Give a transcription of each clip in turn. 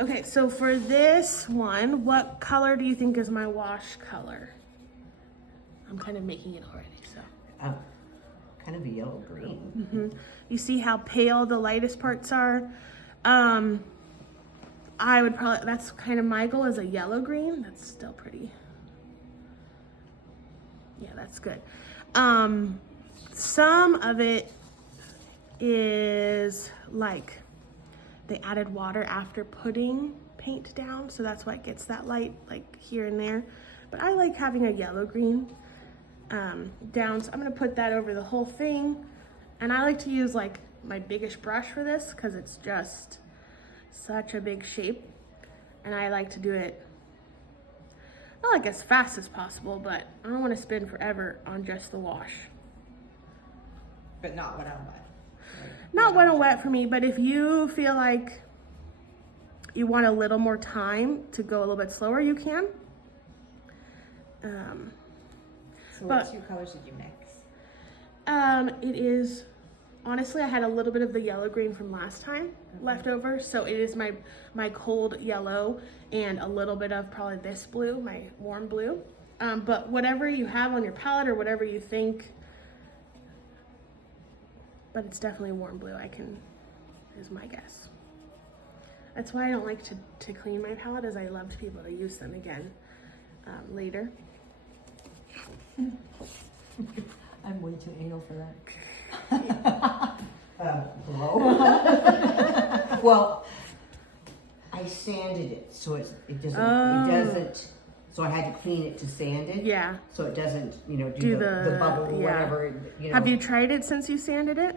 Okay, so for this one, what color do you think is my wash color? I'm kind of making it already, so. Kind of a yellow green. Mm-hmm. You see how pale the lightest parts are? I would probably, that's kind of my goal, is a yellow green. That's still pretty. Yeah, that's good. Some of it is like they added water after putting paint down, so that's why it gets that light like here and there. But I like having a yellow green down, so I'm gonna put that over the whole thing. And I like to use like my biggest brush for this because it's just such a big shape, and I like to do it not like as fast as possible, but I don't want to spend forever on just the wash. But not wet on wet. Right? Not wet on wet for me, but if you feel like you want a little more time to go a little bit slower, you can. So what two colors did you mix? It is, honestly, I had a little bit of the yellow green from last time left over, so it is my cold yellow and a little bit of probably this blue, my warm blue. But whatever you have on your palette or whatever you think, but it's definitely warm blue, is my guess. That's why I don't like to clean my palette, as I love people to use them again later. I'm way too anal for that. Hello? Well, I sanded it, so it doesn't, so I had to clean it to sand it. Yeah. So it doesn't, do the bubble or whatever, Have you tried it since you sanded it?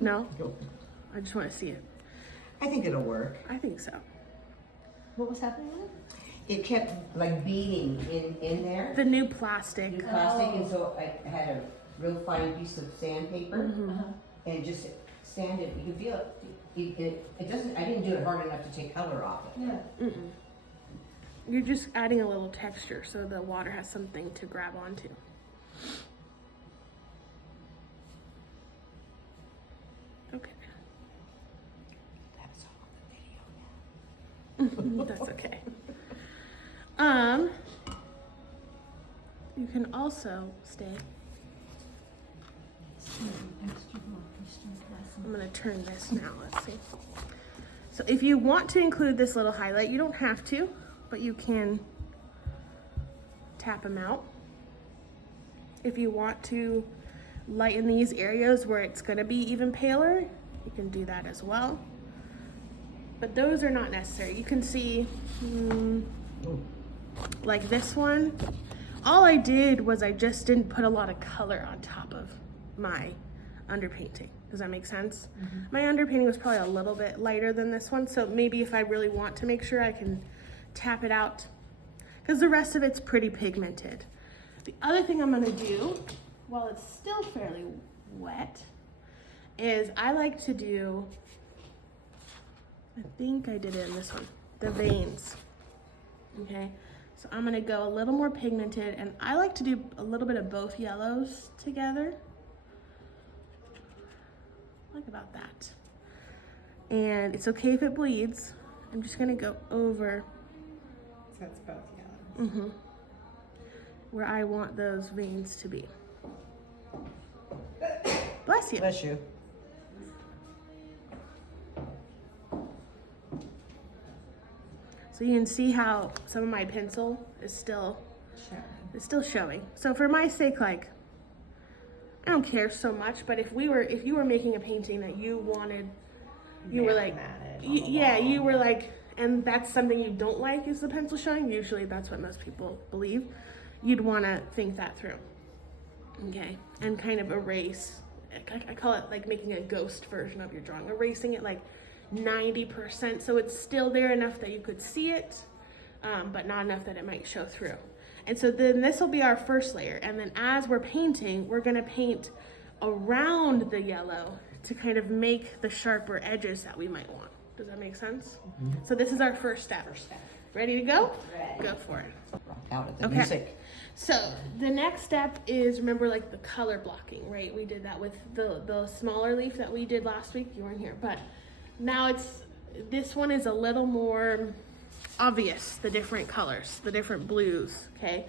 No? I just want to see it. I think it'll work. I think so. What was happening with it? It kept like beating in there. The new plastic. New plastic, and so I had a real fine piece of sandpaper and just sanded. You can feel it. It doesn't. I didn't do it hard enough to take color off it. Yeah. Mm-mm. You're just adding a little texture so the water has something to grab onto. Okay. That's all on the video now. That's okay. You can also stay. I'm gonna turn this now, let's see. So if you want to include this little highlight, you don't have to, but you can tap them out. If you want to lighten these areas where it's gonna be even paler, you can do that as well. But those are not necessary. You can see, like this one, all I did was I just didn't put a lot of color on top of my underpainting. Does that make sense? My underpainting was probably a little bit lighter than this one, so maybe if I really want to make sure, I can tap it out, because the rest of it's pretty pigmented. The other thing I'm gonna do, while it's still fairly wet, is I like to do, I think I did it in this one, the veins, okay? So I'm gonna go a little more pigmented, and I like to do a little bit of both yellows together. Like about that. And it's okay if it bleeds. I'm just gonna go over So it's both yellows. where I want those veins to be. Bless you. Bless you. So you can see how some of my pencil is still showing. So for my sake, like, I don't care so much, but if you were making a painting that you wanted, you were like, you were like, and that's something you don't like is the pencil showing, usually that's what most people believe, you'd want to think that through, okay, and kind of erase, I call it like making a ghost version of your drawing, erasing it like 90%, so it's still there enough that you could see it, but not enough that it might show through. And so then this will be our first layer, and then as we're painting, we're gonna paint around the yellow to kind of make the sharper edges that we might want. Does that make sense? So this is our first step. Ready to go? Ready. Go for it. Rock out at the Okay. music. So the next step is, remember, like the color blocking, right? We did that with the smaller leaf that we did last week. You weren't here, but now this one is a little more obvious, the different colors, the different blues, okay?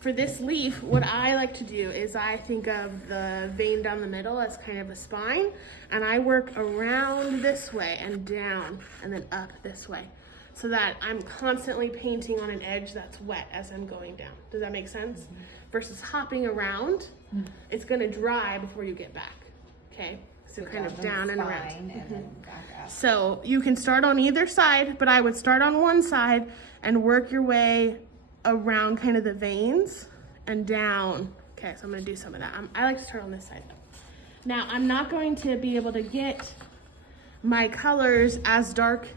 For this leaf, what I like to do is I think of the vein down the middle as kind of a spine, and I work around this way and down and then up this way, so that I'm constantly painting on an edge that's wet as I'm going down. Does that make sense? Mm-hmm. Versus hopping around, it's gonna dry before you get back, okay? So kind of down and around. And then back up. So you can start on either side, but I would start on one side and work your way around kind of the veins and down. Okay, so I'm gonna do some of that. I like to start on this side though. Now, I'm not going to be able to get my colors as dark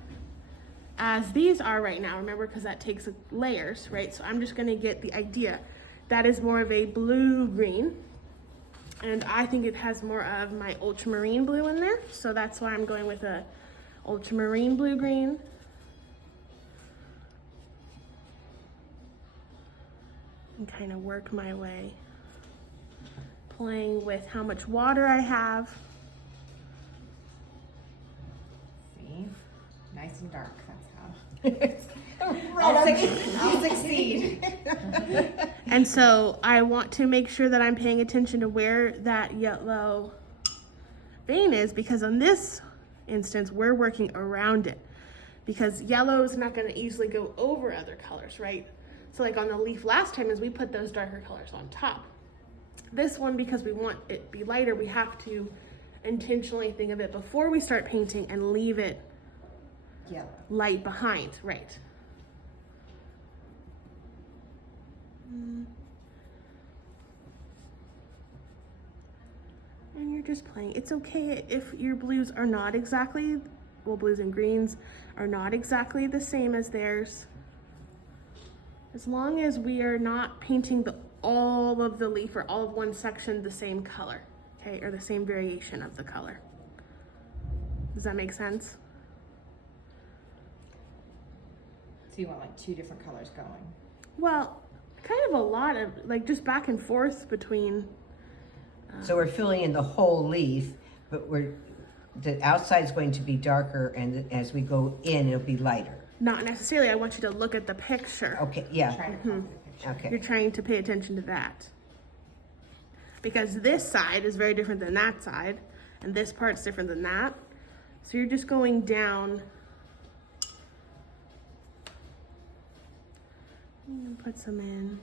as these are right now, remember, because that takes layers, right? So I'm just gonna get the idea. That is more of a blue-green, and I think it has more of my ultramarine blue in there, so that's why I'm going with a ultramarine blue-green. And kind of work my way, playing with how much water I have. See? Nice and dark, that's how. I'll succeed. And so I want to make sure that I'm paying attention to where that yellow vein is, because in this instance, we're working around it, because yellow is not gonna easily go over other colors, right? So like on the leaf last time is we put those darker colors on top. This one, because we want it to be lighter, we have to intentionally think of it before we start painting and leave it Yellow. light behind, right? And you're just playing. It's okay if your blues are not exactly, well, blues and greens are not exactly the same as theirs. As long as we are not painting all of the leaf or all of one section the same color, okay, or the same variation of the color. Does that make sense? So you want like two different colors going. Well, kind of a lot of, like, just back and forth between. So we're filling in the whole leaf, but the outside's going to be darker, and as we go in, it'll be lighter. Not necessarily. I want you to look at the picture. Okay, yeah, Trying to copy the picture. okay. You're trying to pay attention to that. Because this side is very different than that side, and this part's different than that. So you're just going down. And put some in.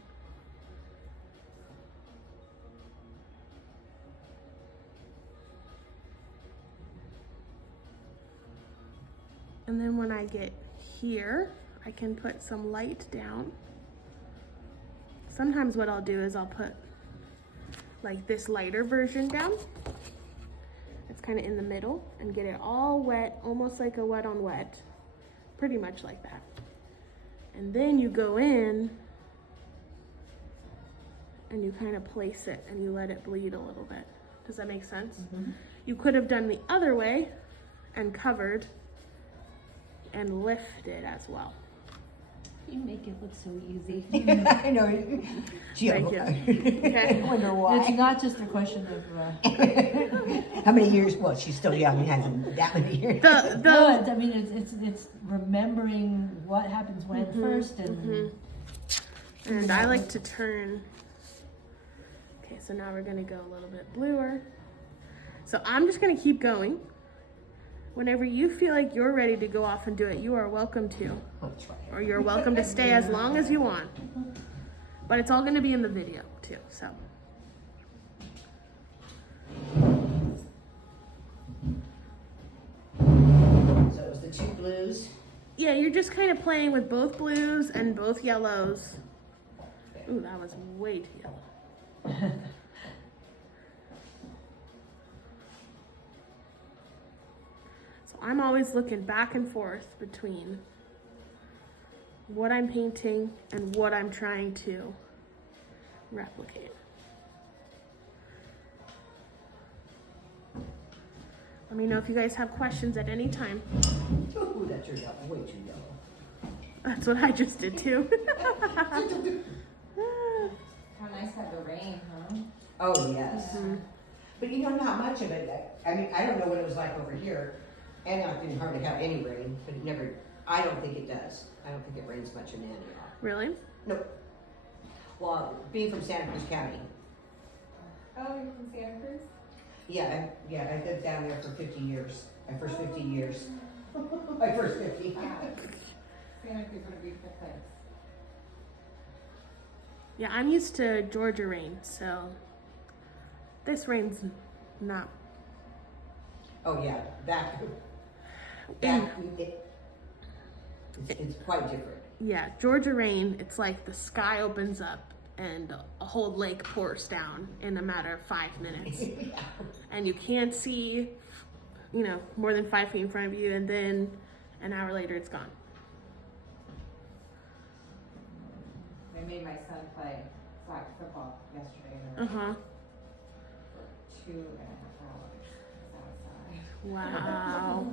And then when I get here, I can put some light down. Sometimes what I'll do is I'll put like this lighter version down. It's kind of in the middle, and get it all wet, almost like a wet on wet, pretty much like that. And then you go in and you kind of place it and you let it bleed a little bit. Does that make sense? Mm-hmm. You could have done the other way and covered and lifted as well. You make it look so easy. I know. Gee, Thank you. I Okay. wonder why. It's not just a question of. How many years? Well, she's still young and hasn't that many years. No, I mean it's remembering what happens when first and. And I like to turn. Okay, so now we're gonna go a little bit bluer. So I'm just gonna keep going. Whenever you feel like you're ready to go off and do it, you are welcome to. That's right. Or you're welcome to stay as long as you want. But it's all gonna be in the video too, so. So it was the two blues. Yeah, you're just kind of playing with both blues and both yellows. Ooh, that was way too yellow. So I'm always looking back and forth between what I'm painting and what I'm trying to replicate. Let me know if you guys have questions at any time. Ooh, that turned out way too yellow. That's what I just did too. How nice had the rain, huh? Oh, yes. But you don't know how much of it, I mean, I don't know what it was like over here, And I didn't hardly have any rain, but it never, I don't think it does. I don't think it rains much in Antioch. Really? Nope. Well, being from Santa Cruz County, Oh, you're from Santa Cruz? I lived down there for 50 years. My first 50 years. My first 50. Wow. Santa Cruz, what a beautiful place. Yeah, I'm used to Georgia rain, so this rain's not. Oh yeah, it's quite different. Yeah, Georgia rain, it's like the sky opens up and a whole lake pours down in a matter of 5 minutes. Yeah. And you can't see, more than 5 feet in front of you, and then an hour later it's gone. They made my son play flag football yesterday Uh-huh. for 2.5 hours outside. Wow.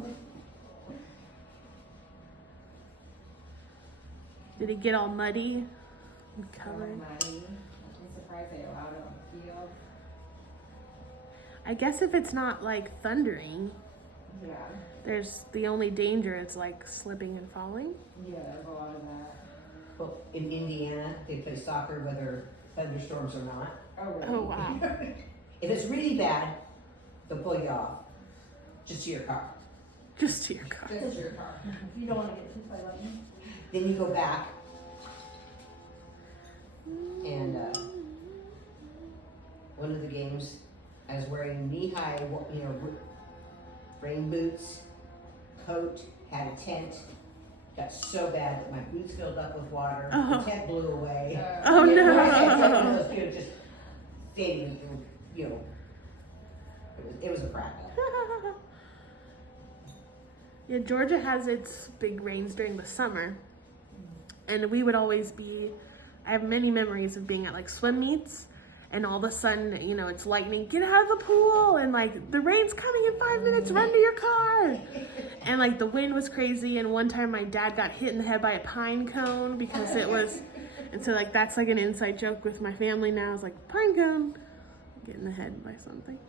Did it get all muddy and So covered? muddy. I'm surprised they allowed it on the field. I guess if it's not like thundering, Yeah. there's the only danger is like slipping and falling. Yeah, there's a lot of that. Well, in Indiana, they play soccer whether thunderstorms or not. Oh, really? Oh wow. If it's really bad, they'll pull you off. Just to your car. Just to your car. Just your car. You don't wanna get hit by lightning. Then you go back and one of the games, I was wearing knee-high, rain boots, coat, had a tent. Got so bad that my boots filled up with water. Oh. The tent blew away. Oh I had some of no. those people just standing, it was a crack. Yeah, Georgia has its big rains during the summer. And we would always I have many memories of being at like swim meets and all of a sudden, it's lightning, get out of the pool, and like the rain's coming in 5 minutes, run to your car. And like the wind was crazy, and one time my dad got hit in the head by a pine cone because it was, and so like that's like an inside joke with my family now. It's like pine cone, get in the head by something.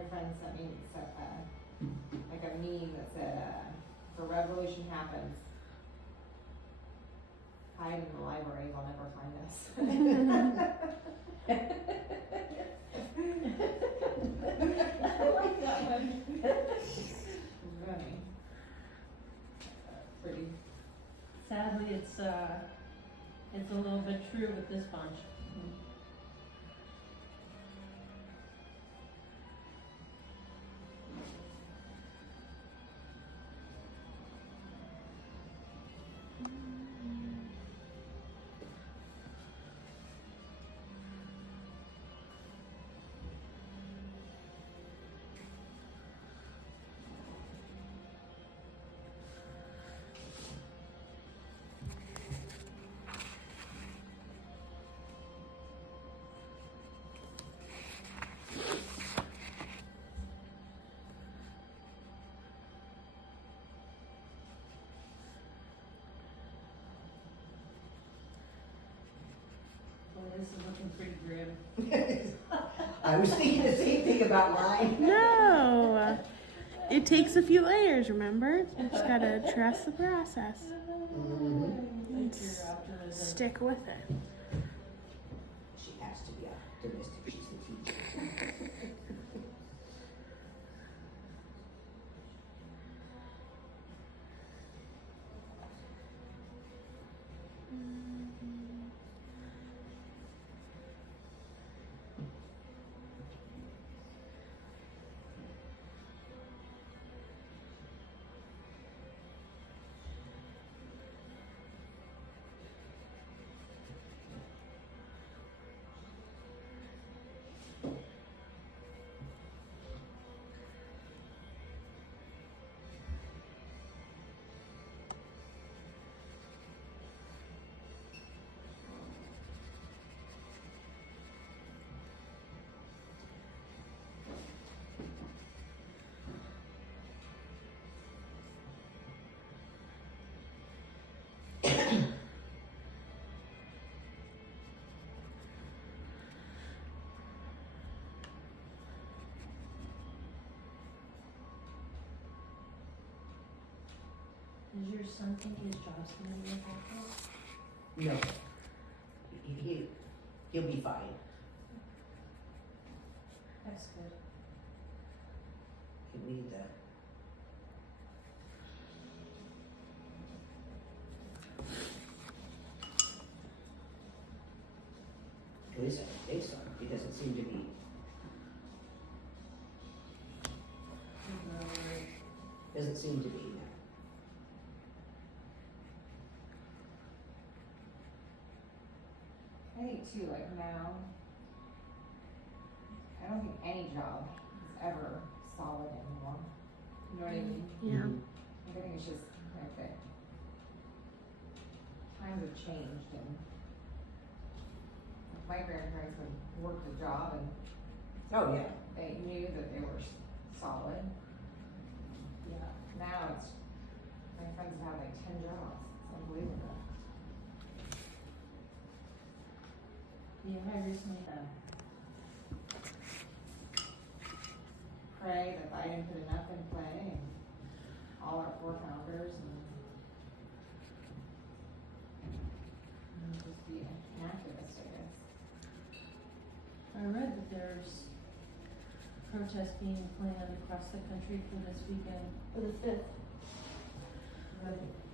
my friend sent me stuff, like a meme that said, if a revolution happens, hide in the library, they'll never find us. I like that one. Funny. Pretty. Sadly, it's a little bit true with this bunch. Boy, this is looking pretty grim. I was thinking the same thing about mine. No. It takes a few layers, remember? Just gotta trust the process. And stick with it. She has to be optimistic, she's the teacher. Does your son think his job's gonna be affected? No. He'll be fine. That's good. He'll need that. At least I think so. He doesn't seem to be, doesn't seem to be. I think too, like now, I don't think any job is ever solid anymore. You know what I mean? Yeah. Like, I think it's just like that. Times have changed, and my grandparents would work a job and Oh, yeah. they knew that they were solid. Yeah. Now it's, my friends have like 10 jobs. It's unbelievable. Yeah, I recently Pray that Biden put enough in play and all our four founders and just be an activist, I guess. I read that there's protests being planned across the country for this weekend. For the 5th.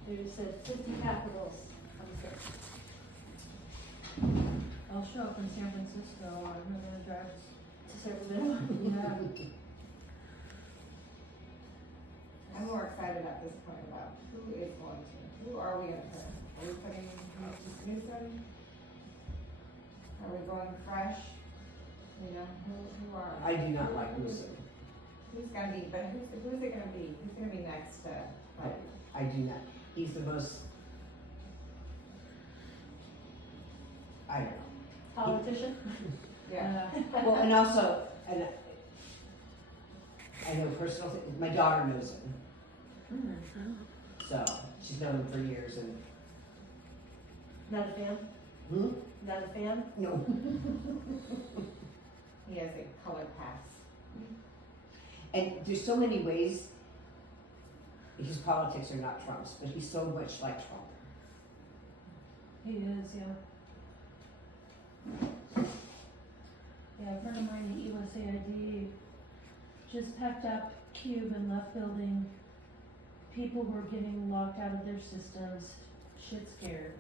They said 50 capitals on the 5th. I'll show up in San Francisco. I'm gonna drive. To Sacramento. Yeah. I'm more excited at this point about who is going to, who are we gonna put? Are we putting Newsom? Are we going fresh? You know, who are, I do not like Newsom. who's gonna be, but who's it gonna be? Who's gonna be next to, like, I do not. He's the most, I don't know. Politician. yeah. Well, and also, and I know personal, my daughter knows him. So, she's known him for years and, Not a fan? hmm? Not a fan? No. He has a color pass. And there's so many ways, his politics are not Trump's, but he's so much like Trump. He is, yeah. Yeah, a friend of mine at USAID just packed up Cube and left building. People were getting locked out of their systems, shit scared.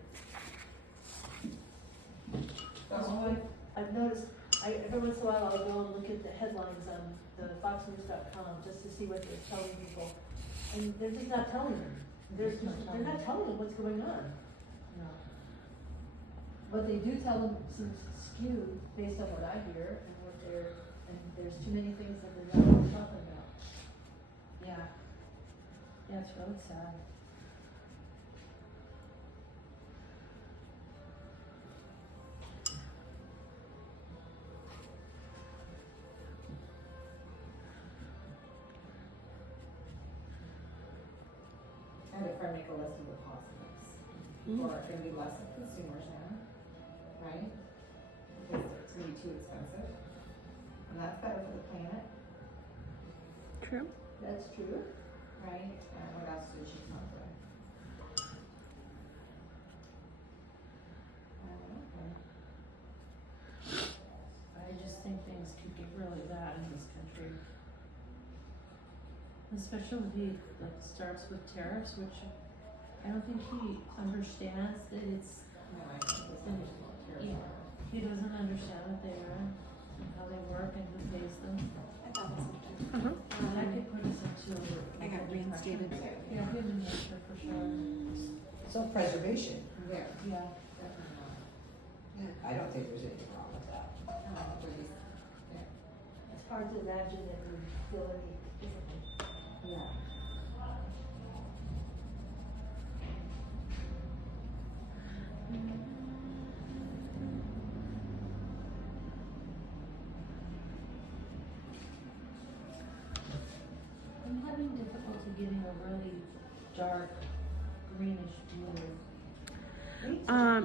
So I've noticed, every once in a while I'll go and look at the headlines on the foxnews.com just to see what they're telling people. And they're just not telling them. They're not telling them what's going on. No. What they do tell them seems skewed based on what I hear and what and there's too many things that they're not talking about. Yeah. Yeah, it's really sad. I had a friend make a list of the positives. People are gonna be less of consumers now, right? Because it's gonna be too expensive. And that's better for the planet, True. That's true. right? And what else did she come up with? I don't know. I just think things could get really bad in this country. Especially if he like starts with tariffs, which I don't think he understands that it's, No, I think it's understandable. Yeah. he doesn't understand what they are and how they work and who pays them. I thought it was something. Uh-huh. And that could put us into I got reinstated. Yeah, human nature for sure. Self-preservation, Yeah, Yeah. definitely not. I don't think there's anything wrong with that. Please. It's hard to imagine that we feel any differently. Yeah. I'm having difficulty getting a really dark greenish blue.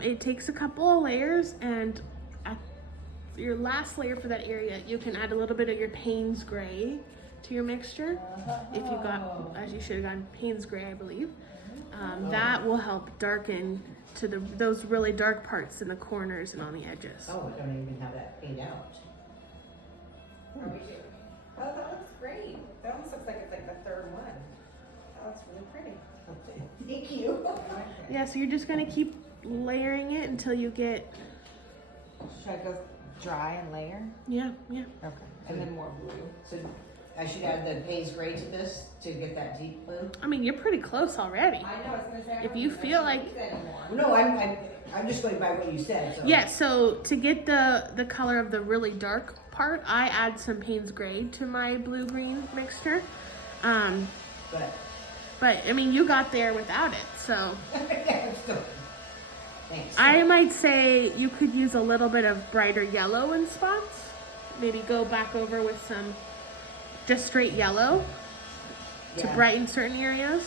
It takes a couple of layers, and at your last layer for that area, you can add a little bit of your Payne's Gray to your mixture. If you got, as you should have gone Payne's Gray, I believe. That will help darken to those really dark parts in the corners and on the edges. Oh, I don't even have that paid out. Are we doing? Oh, that looks great. That almost looks like it's like the third one. That looks really pretty. Thank you. I like it. Yeah, so you're just gonna keep layering it until you get, Should I go dry and layer? yeah. Okay. And then more blue. So I should add the Payne's Gray to this to get that deep blue? I mean, you're pretty close already. I know, I was gonna say. I If don't you think I feel should like- use that anymore. No, I'm just going by what you said, so. Yeah, so to get the color of the really dark part, I add some Payne's Gray to my blue-green mixture. But, But, I mean, you got there without it, so yeah, it's good. Thanks. I might say you could use a little bit of brighter yellow in spots. Maybe go back over with some just straight yellow to Yeah, brighten certain areas.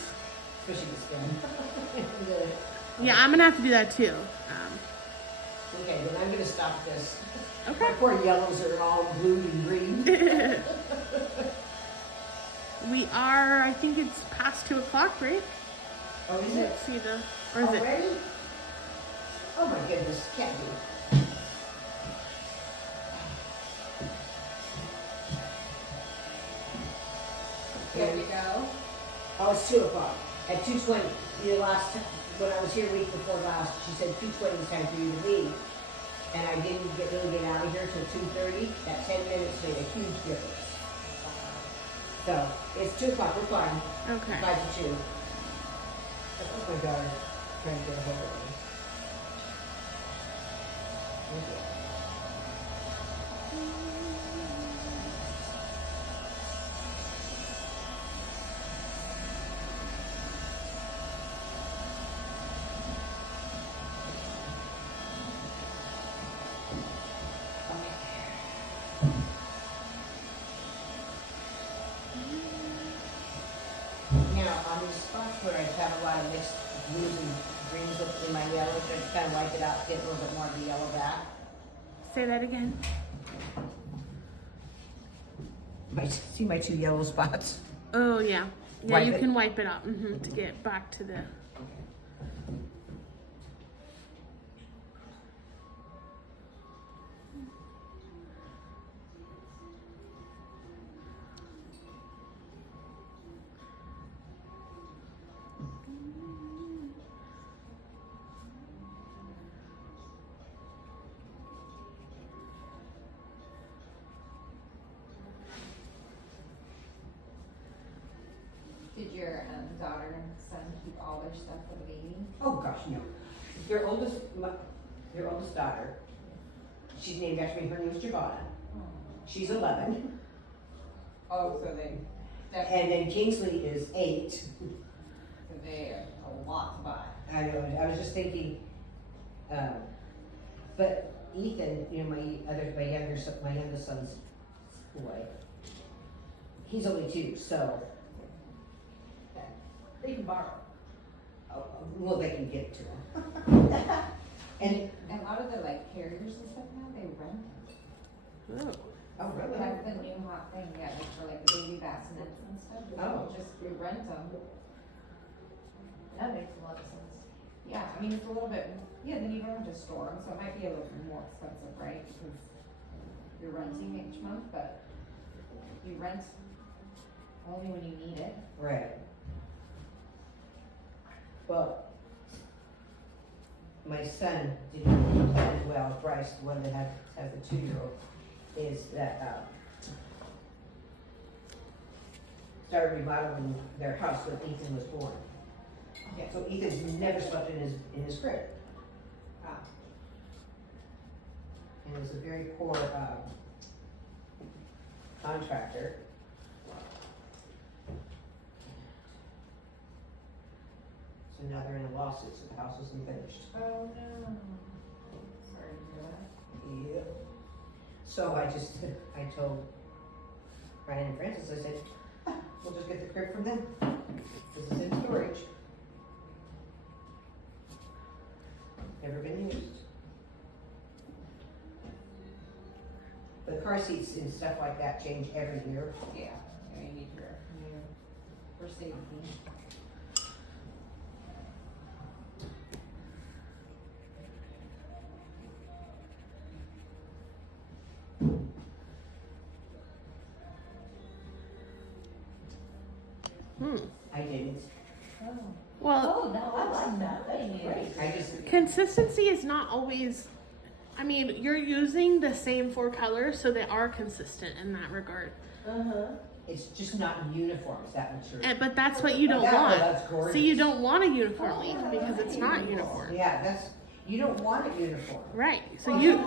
especially the skin. Yeah, I'm gonna have to do that too. Okay, then I'm gonna stop this. Okay. My poor yellows are all blue and green. We are, I think it's past 2 o'clock, right? Oh, is it? Let's see the, or is it? Already? Oh my goodness, can't be. There we go. Oh, it's 2 o'clock. At 2:20, the last time, when I was here week before last, she said 2:20 was time for you to leave. And I didn't really get out of here till 2:30. That 10 minutes made a huge difference. So, it's 2 o'clock, we're fine. Okay. 5 to 2. That was my daughter trying to get a hold of me. Okay. Now, on these spots where I have a lot of mixed blues and greens in my yellow, so I just kind of wipe it out, get a little bit more of the yellow back. Say that again. See my 2 yellow spots? Oh yeah. Yeah, Wipe you it. can wipe it up to get back to the. Did your daughter and son keep all their stuff for the baby? Oh, gosh, no. Your oldest daughter, she's named after me, her name's Giovanna. She's 11. Oh, so they And definitely, then Kingsley is 8. so they are a lot to buy. I know, I was just thinking, but Ethan, you know, my youngest son's boy, he's only 2, so, They can borrow. well, they can get it to him. And, And a lot of the like carriers and stuff now, they rent them. Oh. oh, really? That's the new hot thing, yeah, like for like the baby bassinets and stuff. Oh. Just we rent them. That makes a lot of sense. Yeah, I mean, it's a little bit, yeah, then you don't have to store them, so it might be a little more expensive, right? Because you're renting each month, but you rent only when you need it. Right. Well, my son did that as well, Bryce, the one that has the 2-year-old, is that, started remodeling their house when Ethan was born. Yeah. So Ethan's never slept in his crib. Ah. And it was a very poor, contractor. So now they're in a lawsuit, so the house isn't finished. Oh, no. Sorry to hear that. Yeah. So I told Ryan and Francis, I said, we'll just get the crib from them. This is in storage. Never been used. The car seats and stuff like that change every year. Yeah, you need your, for safety. I didn't. Well, Oh, no, I like that. That's great. I just, consistency is not always. I mean, you're using the same 4 colors, so they are consistent in that regard. Uh-huh. it's just not uniform, is that what you're? But that's what you don't That- want. that's gorgeous. So you don't want a uniform leaf because it's not uniform. Yeah, you don't want it uniform. Right. So Well, you.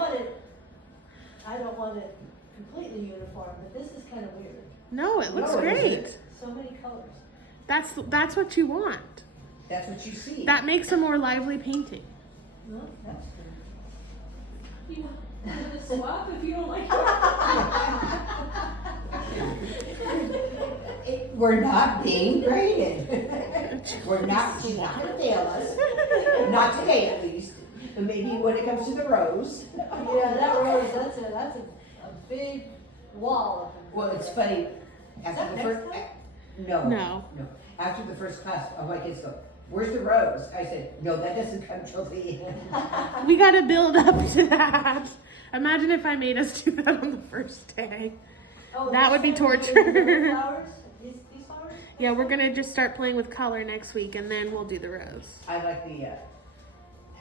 I don't want it completely uniform, but this is kind of weird. No, it looks No, it great. isn't. So many colors. That's what you want. That's what you see. That makes a more lively painting. No, that's good. You want to swap if you don't like it? We're not being graded. We're not, she's not gonna fail us. Not today at least. But maybe when it comes to the rose. Yeah, that rose, that's a big wall. Well, it's funny, after that the next first, time? no. After the first class, all my kids go, where's the rose? I said, no, that doesn't come till the end. We gotta build up to that. Imagine if I made us do that on the first day. Oh, That would be next time we're torture. doing the flowers? These flowers? Yeah, we're gonna just start playing with color next week, and then we'll do the rose. I like the,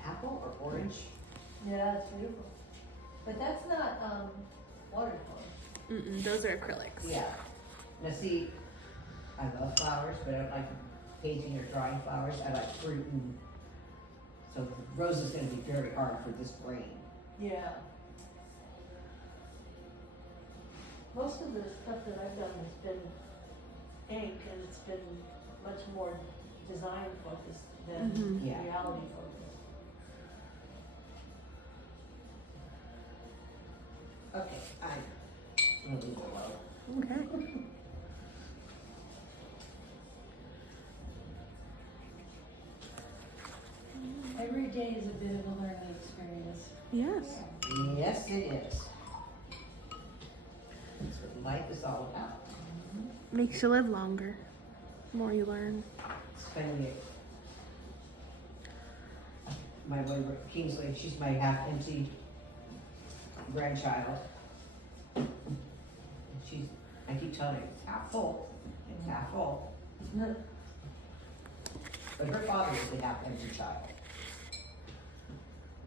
apple or orange. Yeah, it's beautiful. But that's not, watercolor. Those are acrylics. Yeah. Now see, I love flowers, but I don't like painting or drawing flowers. I like fruit and, so the rose is gonna be very hard for this brain. Yeah. Most of the stuff that I've done has been ink, and it's been much more design focused than Yeah. reality focused. Okay, I'm gonna leave it alone. Okay. Every day is a bit of a learning experience. Yes. Yes, it is. That's what life is all about. Makes you live longer. The more you learn. Spending it. My one, Kingsley, she's my half-empty grandchild. She's, I keep telling her, it's half full, it's half full. But her father is the half-empty child.